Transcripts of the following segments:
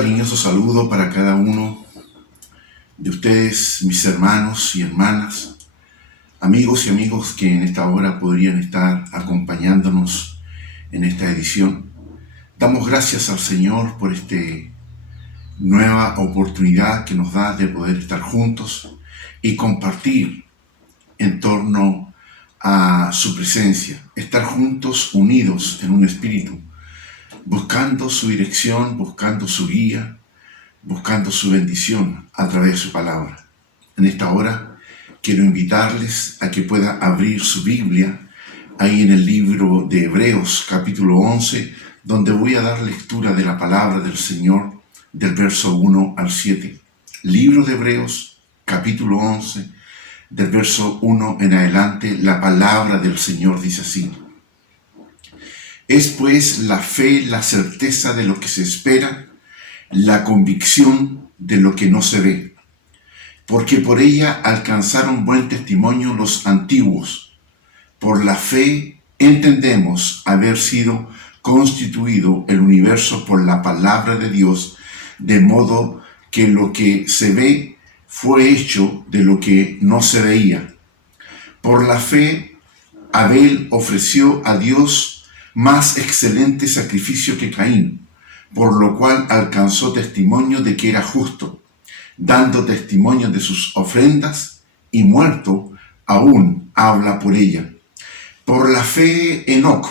cariñoso saludo para cada uno de ustedes, mis hermanos y hermanas, amigos y amigos que en esta hora podrían estar acompañándonos en esta edición. Damos gracias al Señor por esta nueva oportunidad que nos da de poder estar juntos y compartir en torno a su presencia, estar juntos, unidos en un espíritu, buscando su dirección, buscando su guía, buscando su bendición a través de su palabra. En esta hora quiero invitarles a que puedan abrir su Biblia ahí en el libro de Hebreos capítulo 11, donde voy a dar lectura de la palabra del Señor del verso 1 al 7. Libro de Hebreos capítulo 11, del verso 1 en adelante, la palabra del Señor dice así: Es pues la fe la certeza de lo que se espera, la convicción de lo que no se ve, porque por ella alcanzaron buen testimonio los antiguos. Por la fe entendemos haber sido constituido el universo por la palabra de Dios, de modo que lo que se ve fue hecho de lo que no se veía. Por la fe Abel ofreció a Dios más excelente sacrificio que Caín, por lo cual alcanzó testimonio de que era justo, dando testimonio de sus ofrendas, y muerto aún habla por ella. Por la fe Enoc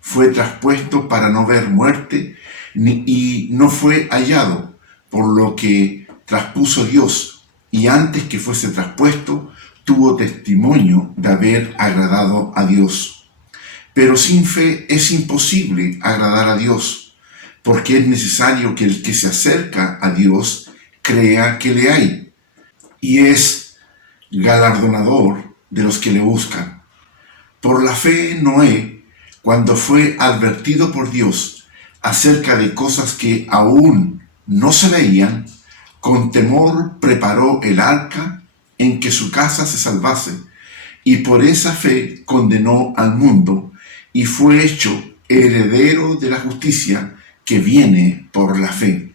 fue traspuesto para no ver muerte, y no fue hallado, por lo que traspuso Dios, y antes que fuese traspuesto, tuvo testimonio de haber agradado a Dios. Pero sin fe es imposible agradar a Dios, porque es necesario que el que se acerca a Dios crea que le hay, y es galardonador de los que le buscan. Por la fe Noé, cuando fue advertido por Dios acerca de cosas que aún no se veían, con temor preparó el arca en que su casa se salvase, y por esa fe condenó al mundo, y fue hecho heredero de la justicia que viene por la fe.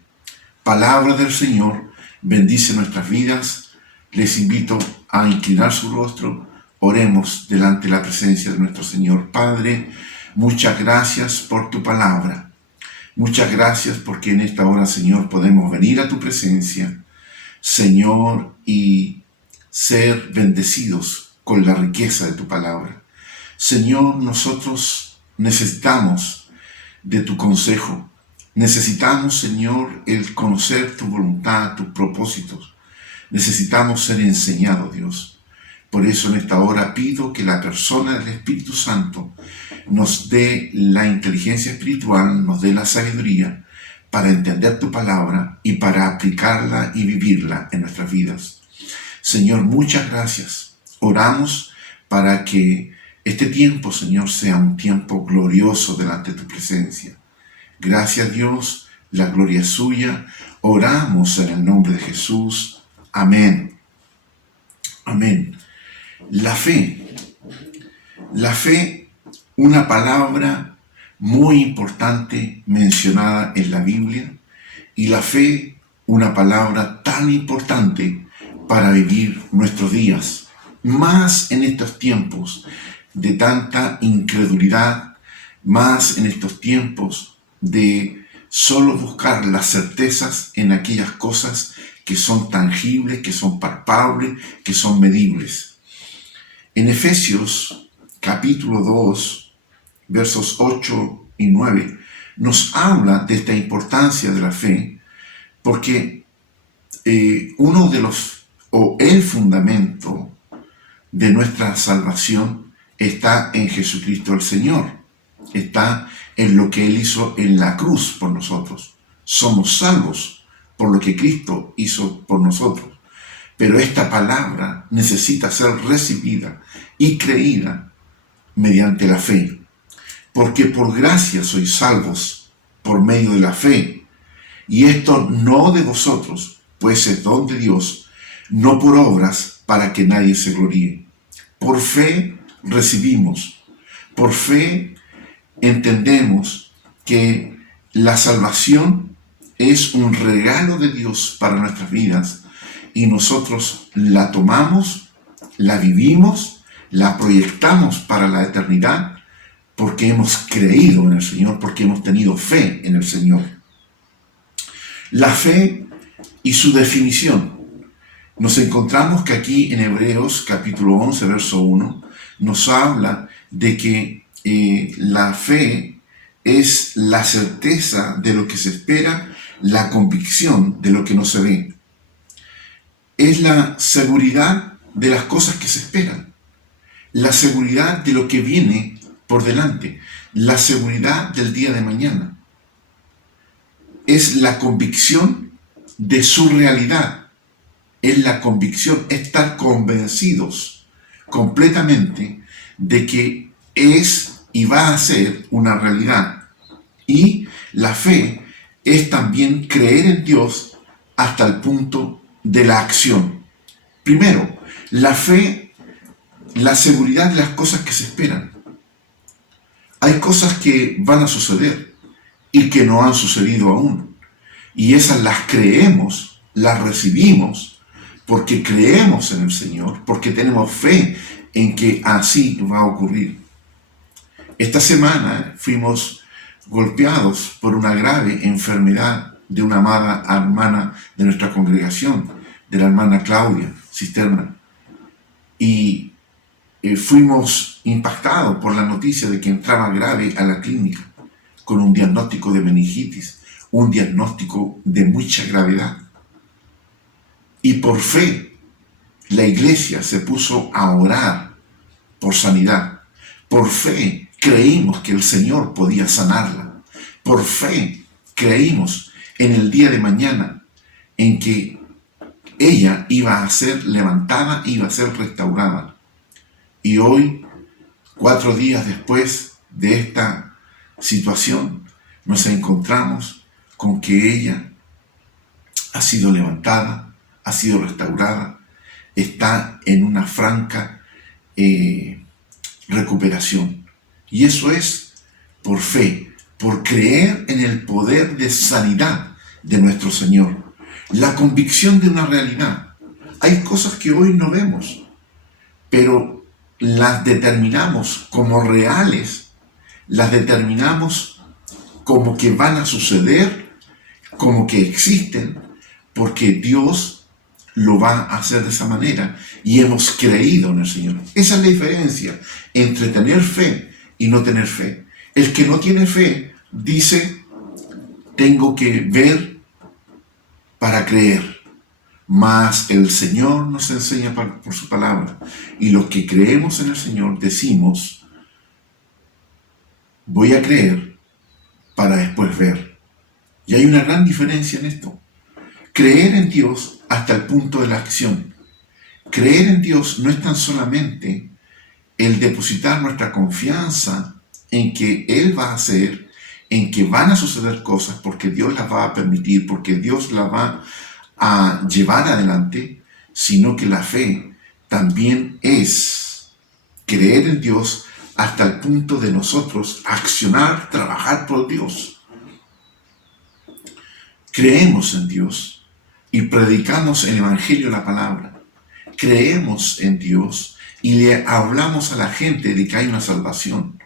Palabra del Señor, bendice nuestras vidas. Les invito a inclinar su rostro. Oremos delante de la presencia de nuestro Señor. Padre, muchas gracias por tu palabra. Muchas gracias porque en esta hora, Señor, podemos venir a tu presencia, Señor, y ser bendecidos con la riqueza de tu palabra. Señor, nosotros necesitamos de tu consejo. Necesitamos, Señor, el conocer tu voluntad, tus propósitos. Necesitamos ser enseñados, Dios. Por eso en esta hora pido que la persona del Espíritu Santo nos dé la inteligencia espiritual, nos dé la sabiduría para entender tu palabra y para aplicarla y vivirla en nuestras vidas. Señor, muchas gracias. Oramos para que este tiempo, Señor, sea un tiempo glorioso delante de tu presencia. Gracias, Dios, la gloria es suya. Oramos en el nombre de Jesús. Amén. Amén. La fe, una palabra muy importante mencionada en la Biblia, y la fe, una palabra tan importante para vivir nuestros días, más en estos tiempos de tanta incredulidad, más en estos tiempos de solo buscar las certezas en aquellas cosas que son tangibles, que son palpables, que son medibles. En Efesios capítulo 2, versos 8 y 9, nos habla de esta importancia de la fe, porque uno de el fundamento de nuestra salvación está en Jesucristo el Señor, está en lo que Él hizo en la cruz por nosotros. Somos salvos por lo que Cristo hizo por nosotros. Pero esta palabra necesita ser recibida y creída mediante la fe. Porque por gracia sois salvos por medio de la fe. Y esto no de vosotros, pues es don de Dios, no por obras para que nadie se gloríe. Por fe recibimos. Por fe entendemos que la salvación es un regalo de Dios para nuestras vidas y nosotros la tomamos, la vivimos, la proyectamos para la eternidad porque hemos creído en el Señor, porque hemos tenido fe en el Señor. La fe y su definición. Nos encontramos que aquí en Hebreos capítulo 11, verso 1, nos habla de que la fe es la certeza de lo que se espera, la convicción de lo que no se ve. Es la seguridad de las cosas que se esperan, la seguridad de lo que viene por delante, la seguridad del día de mañana. Es la convicción de su realidad, es la convicción, estar convencidos completamente de que es y va a ser una realidad. Y la fe es también creer en Dios hasta el punto de la acción. Primero, la fe, la seguridad de las cosas que se esperan. Hay cosas que van a suceder y que no han sucedido aún. Y esas las creemos, las recibimos, porque creemos en el Señor, porque tenemos fe en que así va a ocurrir. Esta semana fuimos golpeados por una grave enfermedad de una amada hermana de nuestra congregación, de la hermana Claudia Cisterna. Y fuimos impactados por la noticia de que entraba grave a la clínica con un diagnóstico de meningitis, un diagnóstico de mucha gravedad. Y por fe, la iglesia se puso a orar por sanidad. Por fe, creímos que el Señor podía sanarla. Por fe, creímos en el día de mañana en que ella iba a ser levantada, iba a ser restaurada. Y hoy, 4 días después de esta situación, nos encontramos con que ella ha sido levantada, ha sido restaurada, está en una franca recuperación. Y eso es por fe, por creer en el poder de sanidad de nuestro Señor. La convicción de una realidad. Hay cosas que hoy no vemos, pero las determinamos como reales, las determinamos como que van a suceder, como que existen, porque Dios lo va a hacer de esa manera y hemos creído en el Señor. Esa es la diferencia entre tener fe y no tener fe. El que no tiene fe dice, tengo que ver para creer. Mas el Señor nos enseña por su palabra. Y los que creemos en el Señor decimos, voy a creer para después ver. Y hay una gran diferencia en esto. Creer en Dios hasta el punto de la acción. Creer en Dios no es tan solamente el depositar nuestra confianza en que Él va a hacer, en que van a suceder cosas porque Dios las va a permitir, porque Dios las va a llevar adelante, sino que la fe también es creer en Dios hasta el punto de nosotros accionar, trabajar por Dios. Creemos en Dios y predicamos el Evangelio, la palabra. Creemos en Dios y le hablamos a la gente de que hay una salvación.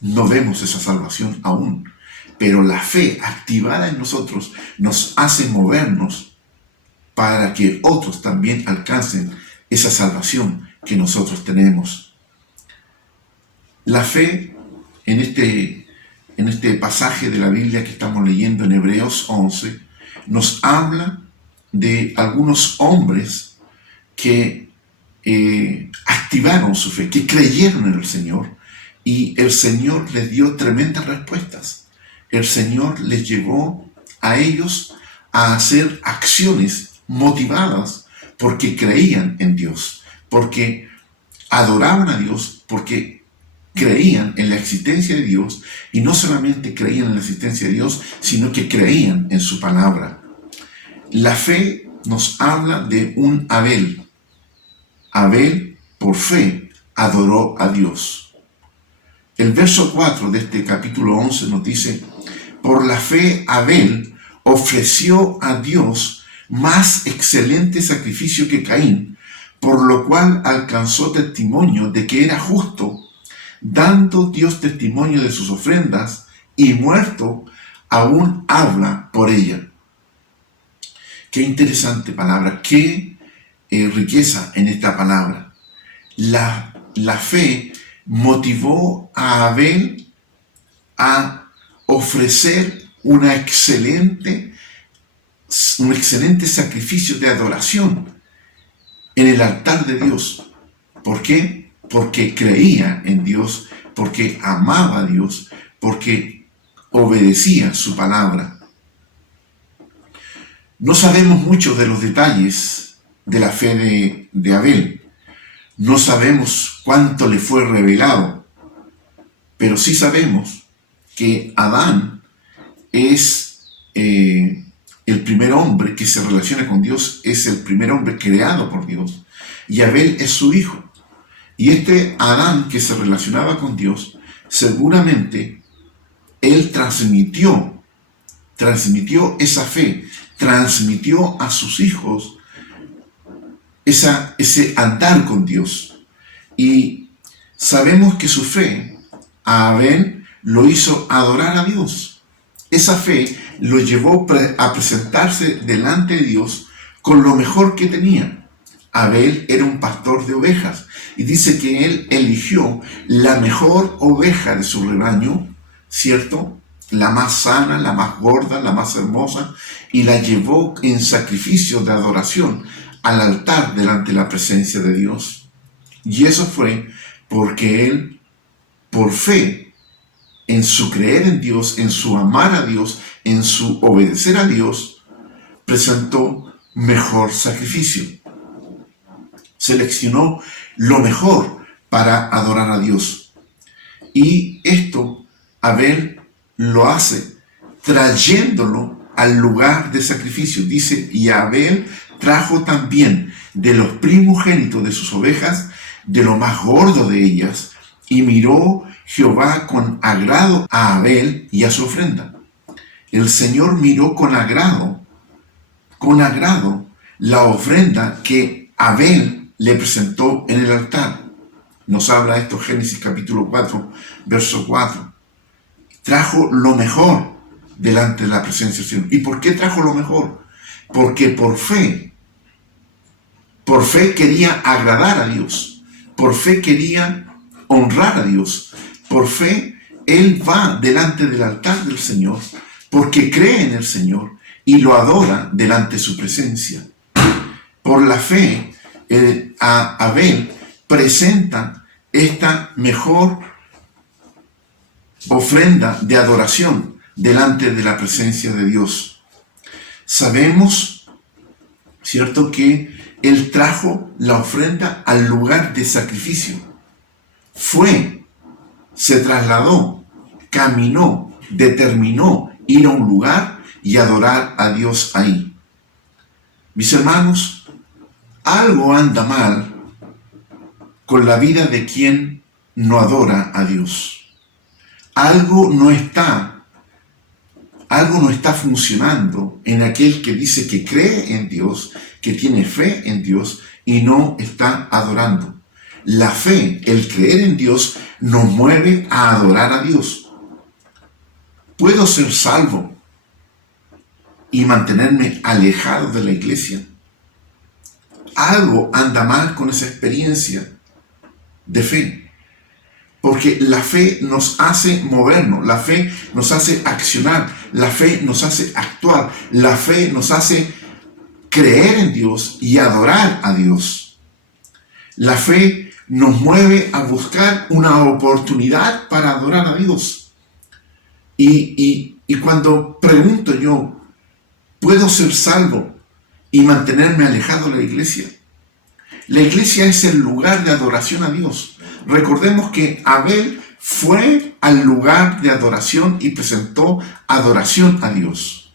No vemos esa salvación aún, pero la fe activada en nosotros nos hace movernos para que otros también alcancen esa salvación que nosotros tenemos. La fe en este pasaje de la Biblia que estamos leyendo en Hebreos 11 nos habla de algunos hombres que activaron su fe, que creyeron en el Señor y el Señor les dio tremendas respuestas. El Señor les llevó a ellos a hacer acciones motivadas porque creían en Dios, porque adoraban a Dios, porque creían en la existencia de Dios y no solamente creían en la existencia de Dios, sino que creían en su palabra. La fe nos habla de un Abel. Abel, por fe, adoró a Dios. El verso 4 de este capítulo 11 nos dice, por la fe Abel ofreció a Dios más excelente sacrificio que Caín, por lo cual alcanzó testimonio de que era justo, dando Dios testimonio de sus ofrendas, y muerto aún habla por ella. Qué interesante palabra, qué riqueza en esta palabra. La fe motivó a Abel a ofrecer un excelente sacrificio de adoración en el altar de Dios. ¿Por qué? Porque creía en Dios, porque amaba a Dios, porque obedecía su palabra. No sabemos mucho de los detalles de la fe de Abel. No sabemos cuánto le fue revelado, pero sí sabemos que Adán es el primer hombre que se relaciona con Dios, es el primer hombre creado por Dios, y Abel es su hijo. Y este Adán que se relacionaba con Dios, seguramente él transmitió esa fe, transmitió a sus hijos ese andar con Dios. Y sabemos que su fe a Abel lo hizo adorar a Dios. Esa fe lo llevó a presentarse delante de Dios con lo mejor que tenía. Abel era un pastor de ovejas y dice que él eligió la mejor oveja de su rebaño, ¿cierto? La más sana, la más gorda, la más hermosa, y la llevó en sacrificio de adoración al altar delante de la presencia de Dios. Y eso fue porque él, por fe, en su creer en Dios, en su amar a Dios, en su obedecer a Dios, presentó mejor sacrificio. Seleccionó lo mejor para adorar a Dios. Y esto Abel lo hace trayéndolo al lugar de sacrificio. Dice, y Abel trajo también de los primogénitos de sus ovejas, de lo más gordo de ellas, y miró Jehová con agrado a Abel y a su ofrenda. El Señor miró con agrado la ofrenda que Abel le presentó en el altar. Nos habla esto Génesis capítulo 4, verso 4. Trajo lo mejor delante de la presencia del Señor. ¿Y por qué trajo lo mejor? Porque por fe quería agradar a Dios, por fe quería honrar a Dios, por fe él va delante del altar del Señor, porque cree en el Señor y lo adora delante de su presencia. Por la fe, a Abel presenta esta mejor ofrenda de adoración delante de la presencia de Dios. Sabemos, ¿cierto?, que él trajo la ofrenda al lugar de sacrificio. Se trasladó, caminó, determinó ir a un lugar y adorar a Dios ahí. Mis hermanos, algo anda mal con la vida de quien no adora a Dios. Algo no está funcionando en aquel que dice que cree en Dios, que tiene fe en Dios y no está adorando. La fe, el creer en Dios, nos mueve a adorar a Dios. ¿Puedo ser salvo y mantenerme alejado de la iglesia? Algo anda mal con esa experiencia de fe. Porque la fe nos hace movernos, la fe nos hace accionar, la fe nos hace actuar, la fe nos hace creer en Dios y adorar a Dios. La fe nos mueve a buscar una oportunidad para adorar a Dios. Y cuando pregunto yo, ¿puedo ser salvo y mantenerme alejado de la iglesia? La iglesia es el lugar de adoración a Dios. Recordemos que Abel fue al lugar de adoración y presentó adoración a Dios.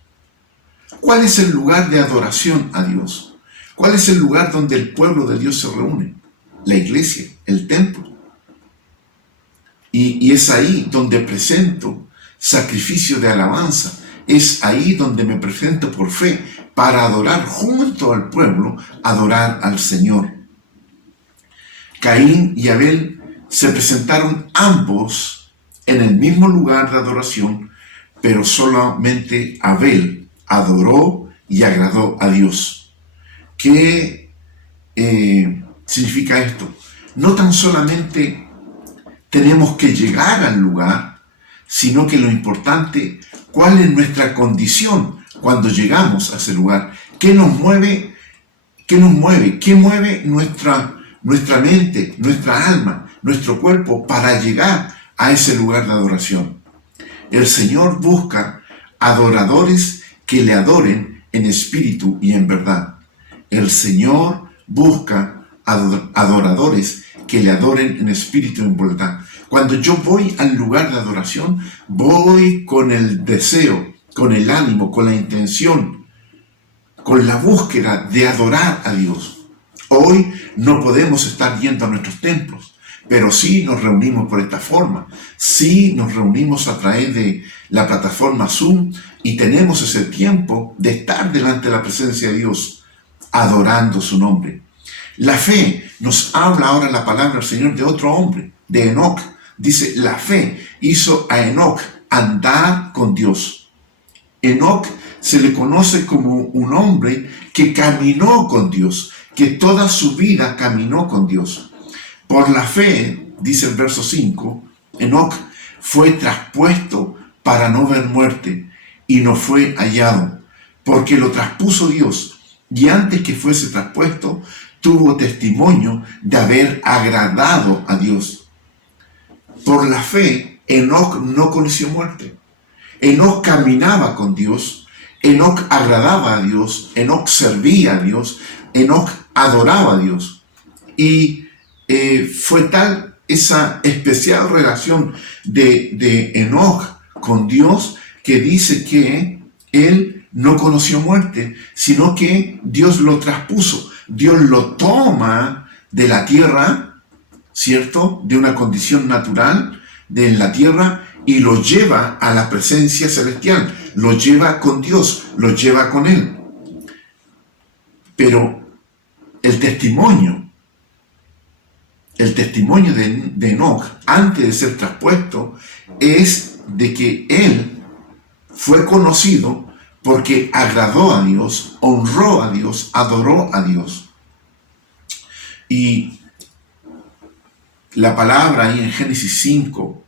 ¿Cuál es el lugar de adoración a Dios? ¿Cuál es el lugar donde el pueblo de Dios se reúne? La iglesia, el templo. Y es ahí donde presento sacrificio de alabanza. es ahí donde me presento por fe para adorar junto al pueblo, adorar al Señor. Caín y Abel se presentaron ambos en el mismo lugar de adoración, pero solamente Abel adoró y agradó a Dios. ¿Qué significa esto? No tan solamente tenemos que llegar al lugar, sino que lo importante, ¿cuál es nuestra condición cuando llegamos a ese lugar? ¿Qué nos mueve? ¿Qué mueve nuestra mente, nuestra alma, nuestro cuerpo para llegar a ese lugar de adoración? El Señor busca adoradores que le adoren en espíritu y en verdad. El Señor busca adoradores que le adoren en espíritu y en verdad. Cuando yo voy al lugar de adoración, voy con el deseo, con el ánimo, con la intención, con la búsqueda de adorar a Dios. Hoy no podemos estar yendo a nuestros templos, pero sí nos reunimos por esta forma. Sí nos reunimos a través de la plataforma Zoom y tenemos ese tiempo de estar delante de la presencia de Dios, adorando su nombre. La fe nos habla ahora la palabra del Señor de otro hombre, de Enoc. Dice, la fe hizo a Enoc andar con Dios. Enoc se le conoce como un hombre que caminó con Dios, que toda su vida caminó con Dios. Por la fe, dice el verso 5, Enoc fue traspuesto para no ver muerte y no fue hallado, porque lo traspuso Dios, y antes que fuese traspuesto, tuvo testimonio de haber agradado a Dios. Por la fe, Enoc no conoció muerte. Enoc caminaba con Dios, Enoc agradaba a Dios, Enoc servía a Dios, Enoc adoraba a Dios. Y fue tal esa especial relación de Enoc con Dios que dice que él no conoció muerte, sino que Dios lo traspuso. Dios lo toma de la tierra, ¿cierto? De una condición natural de la tierra y lo lleva a la presencia celestial, lo lleva con Dios, lo lleva con Él. Pero el testimonio de Enoc, antes de ser traspuesto, es de que él fue conocido porque agradó a Dios, honró a Dios, adoró a Dios. Y la palabra ahí en Génesis 5,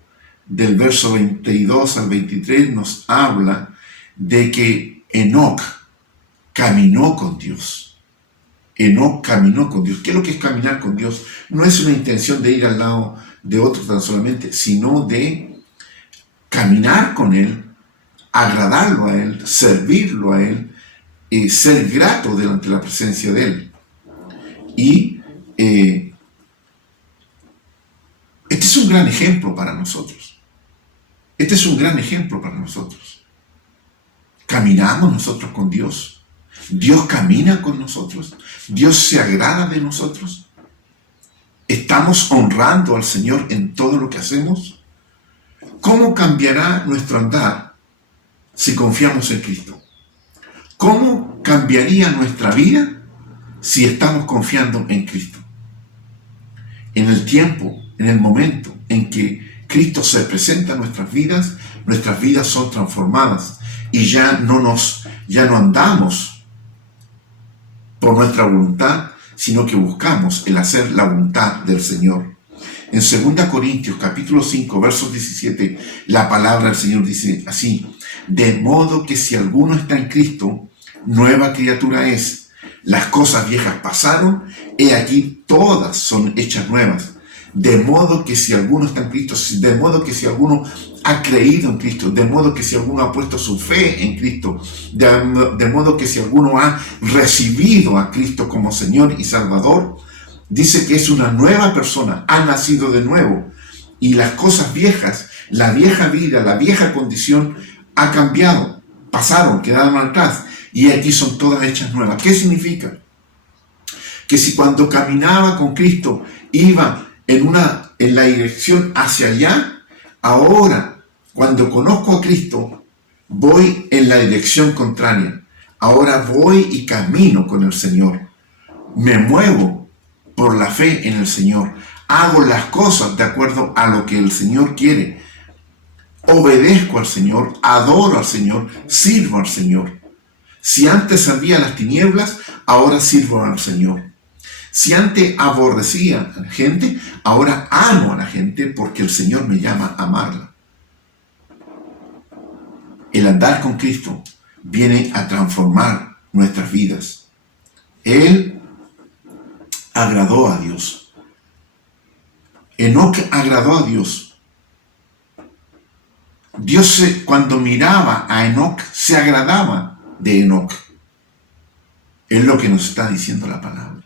del verso 22 al 23, nos habla de que Enoc caminó con Dios. Enoc caminó con Dios. ¿Qué es lo que es caminar con Dios? No es una intención de ir al lado de otro tan solamente, sino de caminar con Él, agradarlo a Él, servirlo a Él, ser grato delante de la presencia de Él. Y este es un gran ejemplo para nosotros. Este es un gran ejemplo para nosotros. Caminamos nosotros con Dios. Dios camina con nosotros. Dios se agrada de nosotros. ¿Estamos honrando al Señor en todo lo que hacemos? ¿Cómo cambiará nuestro andar si confiamos en Cristo? ¿Cómo cambiaría nuestra vida si estamos confiando en Cristo? En el tiempo, en el momento en que Cristo se presenta en nuestras vidas son transformadas y ya no andamos por nuestra voluntad, sino que buscamos el hacer la voluntad del Señor. En 2 Corintios capítulo 5, versos 17, la palabra del Señor dice así: de modo que si alguno está en Cristo, nueva criatura es. Las cosas viejas pasaron, he aquí todas son hechas nuevas. De modo que si alguno está en Cristo, de modo que si alguno ha creído en Cristo, de modo que si alguno ha puesto su fe en Cristo, de modo que si alguno ha recibido a Cristo como Señor y Salvador, dice que es una nueva persona, ha nacido de nuevo. Y las cosas viejas, la vieja vida, la vieja condición ha cambiado, pasaron, quedaron atrás. Y aquí son todas hechas nuevas. ¿Qué significa? Que si cuando caminaba con Cristo iba en la dirección hacia allá, ahora, cuando conozco a Cristo, voy en la dirección contraria. Ahora voy y camino con el Señor. Me muevo por la fe en el Señor. Hago las cosas de acuerdo a lo que el Señor quiere. Obedezco al Señor, adoro al Señor, sirvo al Señor. Si antes servía a las tinieblas, ahora sirvo al Señor. Si antes aborrecía a la gente, ahora amo a la gente porque el Señor me llama a amarla. El andar con Cristo viene a transformar nuestras vidas. Él agradó a Dios. Enoc agradó a Dios. Dios cuando miraba a Enoc se agradaba de Enoc. Es lo que nos está diciendo la palabra.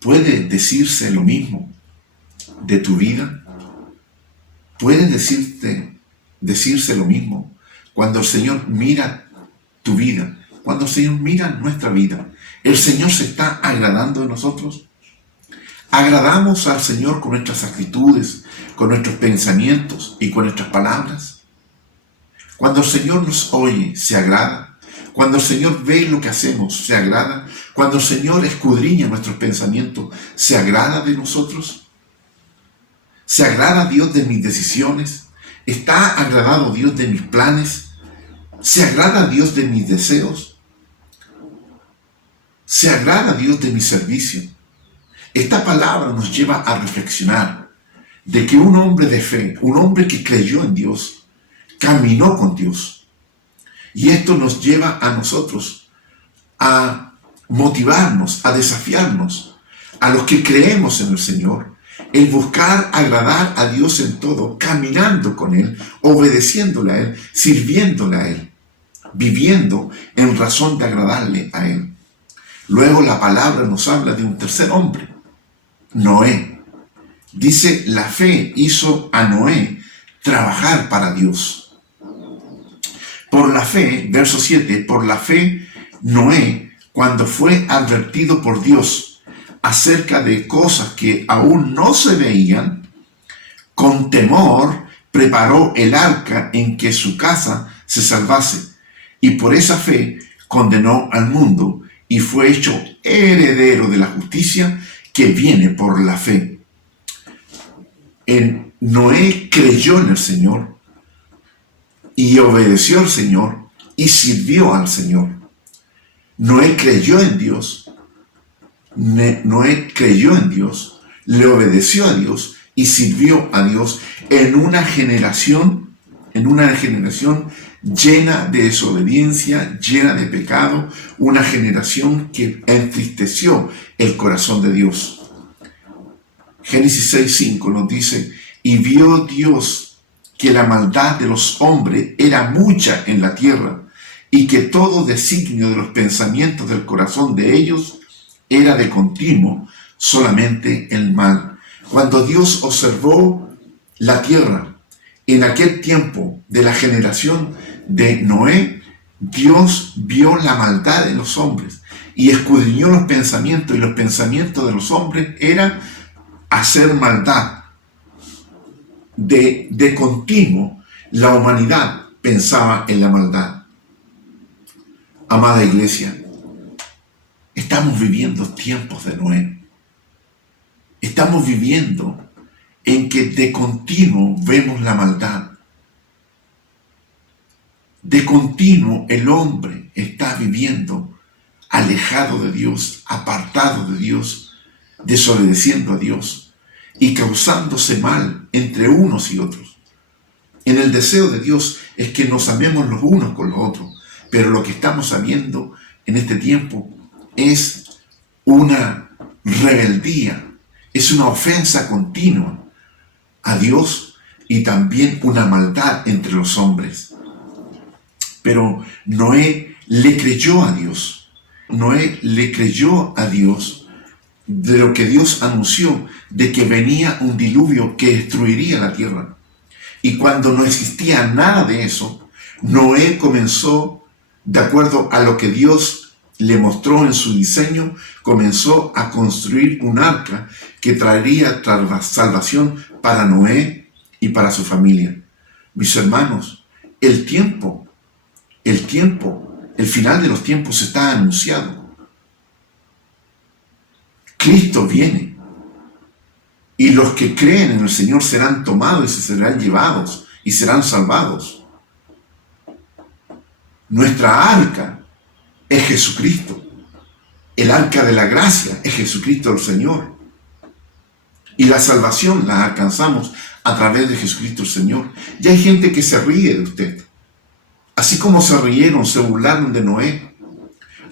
¿Puede decirse lo mismo de tu vida? ¿Puede decirse lo mismo cuando el Señor mira tu vida? Cuando el Señor mira nuestra vida, ¿el Señor se está agradando de nosotros? ¿Agradamos al Señor con nuestras actitudes, con nuestros pensamientos y con nuestras palabras? Cuando el Señor nos oye, ¿se agrada? Cuando el Señor ve lo que hacemos, ¿se agrada? Cuando el Señor escudriña nuestros pensamientos, ¿se agrada de nosotros? ¿Se agrada Dios de mis decisiones? ¿Está agradado Dios de mis planes? ¿Se agrada Dios de mis deseos? ¿Se agrada Dios de mi servicio? Esta palabra nos lleva a reflexionar de que un hombre de fe, un hombre que creyó en Dios, caminó con Dios. Y esto nos lleva a nosotros a motivarnos, a desafiarnos, a los que creemos en el Señor, el buscar agradar a Dios en todo, caminando con Él, obedeciéndole a Él, sirviéndole a Él, viviendo en razón de agradarle a Él. Luego la palabra nos habla de un tercer hombre, Noé. Dice, la fe hizo a Noé trabajar para Dios. Por la fe, verso 7, por la fe, Noé, cuando fue advertido por Dios acerca de cosas que aún no se veían, con temor preparó el arca en que su casa se salvase, y por esa fe condenó al mundo y fue hecho heredero de la justicia que viene por la fe. Noé creyó en el Señor y obedeció al Señor y sirvió al Señor. Noé creyó en Dios. Noé creyó en Dios, le obedeció a Dios y sirvió a Dios en una generación llena de desobediencia, llena de pecado, una generación que entristeció el corazón de Dios. Génesis 6:5 nos dice, y vio Dios que la maldad de los hombres era mucha en la tierra, y que todo designio de los pensamientos del corazón de ellos era de continuo solamente el mal. Cuando Dios observó la tierra en aquel tiempo de la generación de Noé, Dios vio la maldad de los hombres y escudriñó los pensamientos, y los pensamientos de los hombres eran hacer maldad. De continuo, la humanidad pensaba en la maldad. Amada iglesia, estamos viviendo tiempos de Noé. Estamos viviendo en que de continuo vemos la maldad. De continuo el hombre está viviendo alejado de Dios, apartado de Dios, desobedeciendo a Dios y causándose mal entre unos y otros. En el deseo de Dios es que nos amemos los unos con los otros, pero lo que estamos sabiendo en este tiempo es una rebeldía, es una ofensa continua a Dios y también una maldad entre los hombres. Pero Noé le creyó a Dios. Noé le creyó a Dios de lo que Dios anunció, de que venía un diluvio que destruiría la tierra. Y cuando no existía nada de eso, Noé comenzó, de acuerdo a lo que Dios le mostró en su diseño, comenzó a construir un arca que traería salvación para Noé y para su familia. Mis hermanos, el tiempo, el final de los tiempos está anunciado. Cristo viene. Y los que creen en el Señor serán tomados y serán llevados y serán salvados. Nuestra arca es Jesucristo. El arca de la gracia es Jesucristo el Señor. Y la salvación la alcanzamos a través de Jesucristo el Señor. Y hay gente que se ríe de usted. Así como se rieron, se burlaron de Noé.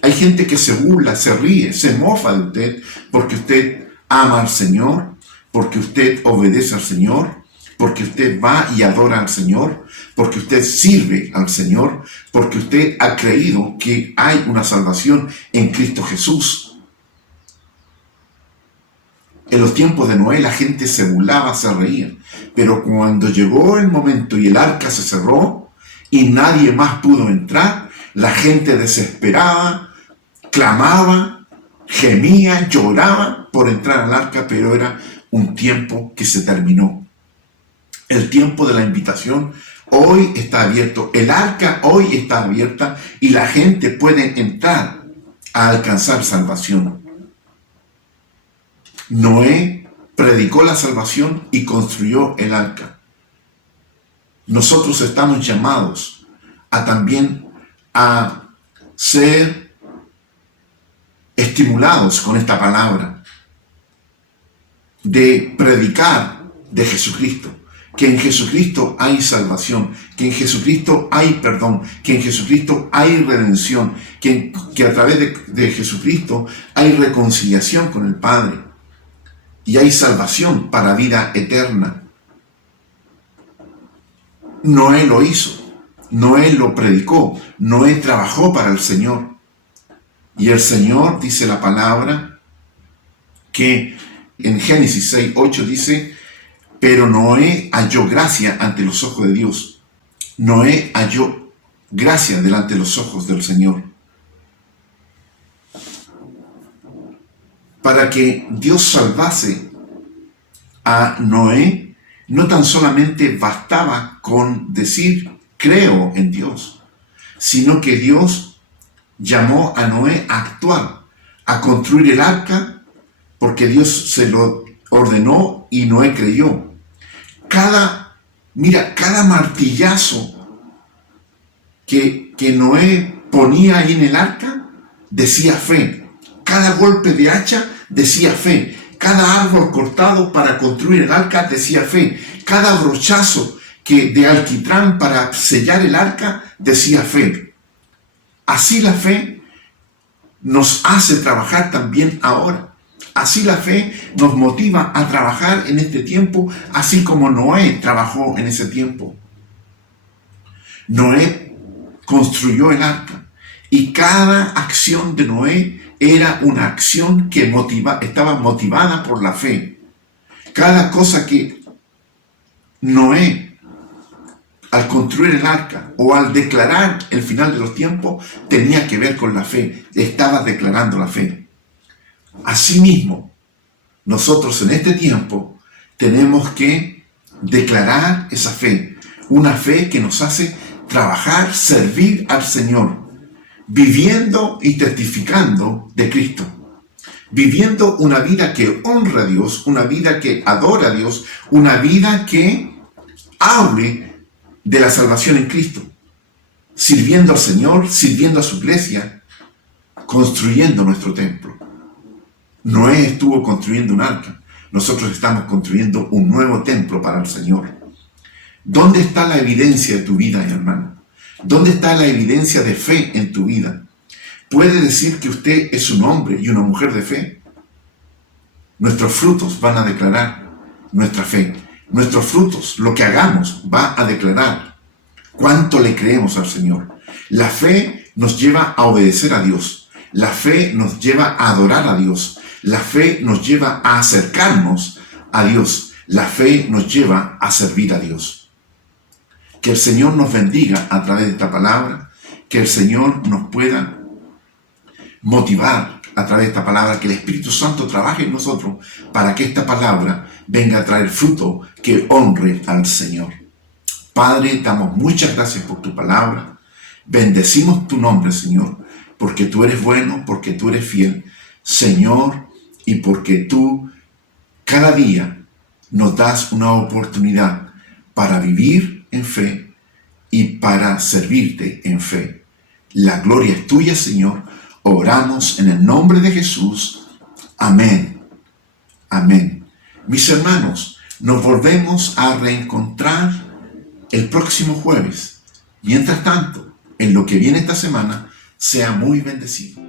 Hay gente que se burla, se ríe, se mofa de usted porque usted ama al Señor, porque usted obedece al Señor, porque usted va y adora al Señor, porque usted sirve al Señor, porque usted ha creído que hay una salvación en Cristo Jesús. En los tiempos de Noé la gente se burlaba, se reía, pero cuando llegó el momento y el arca se cerró y nadie más pudo entrar, la gente desesperada, clamaba, gemía, lloraba por entrar al arca, pero era un tiempo que se terminó. El tiempo de la invitación hoy está abierto, el arca hoy está abierta y la gente puede entrar a alcanzar salvación. Noé predicó la salvación y construyó el arca. Nosotros estamos llamados también a ser estimulados con esta palabra de predicar de Jesucristo, que en Jesucristo hay salvación, que en Jesucristo hay perdón, que en Jesucristo hay redención, que a través de Jesucristo hay reconciliación con el Padre y hay salvación para vida eterna. Noé lo hizo, Noé lo predicó, Noé trabajó para el Señor. Y el Señor, dice la palabra, que en Génesis 6:8 dice, pero Noé halló gracia ante los ojos de Dios. Noé halló gracia delante de los ojos del Señor. Para que Dios salvase a Noé, no tan solamente bastaba con decir, creo en Dios, sino que Dios llamó a Noé a actuar, a construir el arca, porque Dios se lo ordenó y Noé creyó. Cada martillazo que Noé ponía ahí en el arca, decía fe. Cada golpe de hacha decía fe. Cada árbol cortado para construir el arca decía fe. Cada brochazo de alquitrán para sellar el arca decía fe. Así la fe nos hace trabajar también ahora. Así la fe nos motiva a trabajar en este tiempo, así como Noé trabajó en ese tiempo. Noé construyó el arca y cada acción de Noé era una acción que estaba motivada por la fe. Cada cosa que Noé, al construir el arca o al declarar el final de los tiempos, tenía que ver con la fe. Estaba declarando la fe. Asimismo, nosotros en este tiempo tenemos que declarar esa fe. Una fe que nos hace trabajar, servir al Señor, viviendo y testificando de Cristo, viviendo una vida que honra a Dios, una vida que adora a Dios, una vida que hable de la salvación en Cristo, sirviendo al Señor, sirviendo a su iglesia, construyendo nuestro templo. Noé estuvo construyendo un arca, nosotros estamos construyendo un nuevo templo para el Señor. ¿Dónde está la evidencia de tu vida, hermano? ¿Dónde está la evidencia de fe en tu vida? ¿Puede decir que usted es un hombre y una mujer de fe? Nuestros frutos van a declarar nuestra fe. Nuestros frutos, lo que hagamos, va a declarar cuánto le creemos al Señor. La fe nos lleva a obedecer a Dios. La fe nos lleva a adorar a Dios. La fe nos lleva a acercarnos a Dios. La fe nos lleva a servir a Dios. Que el Señor nos bendiga a través de esta palabra, que el Señor nos pueda motivar a través de esta palabra, que el Espíritu Santo trabaje en nosotros para que esta palabra venga a traer fruto que honre al Señor. Padre, damos muchas gracias por tu palabra. Bendecimos tu nombre, Señor, porque tú eres bueno, porque tú eres fiel, Señor, y porque tú cada día nos das una oportunidad para vivir en fe y para servirte en fe. La gloria es tuya, Señor. Oramos en el nombre de Jesús. Amén. Amén. Mis hermanos, nos volvemos a reencontrar el próximo jueves. Mientras tanto, en lo que viene esta semana, sea muy bendecido.